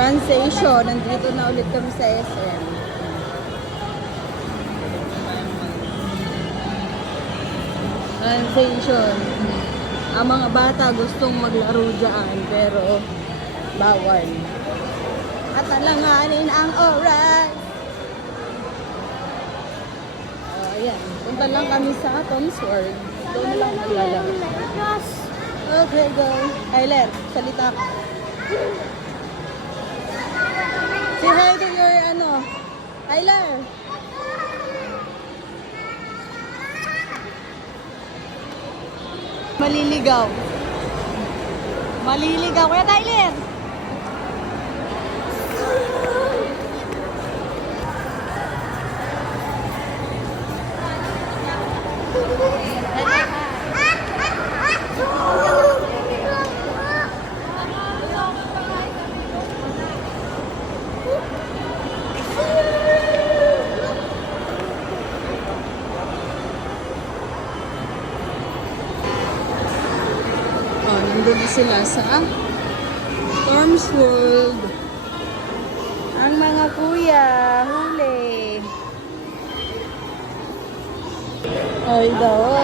Translation, nandito na ulit kami sa SM. Translation. Ang mga bata gustong maglaro dyan, pero bawal. At alanganin ang oras. Ayan, punta lang kami sa Tom's World. Doon lang maglalaro. Okay, go. Tyler, salita ka. Say hi to your Tyler. Maliligaw. Maliligaw. Kuya Tyler. Nandun na sila sa Tom's World. Ang mga kuya, huli. Ay daw.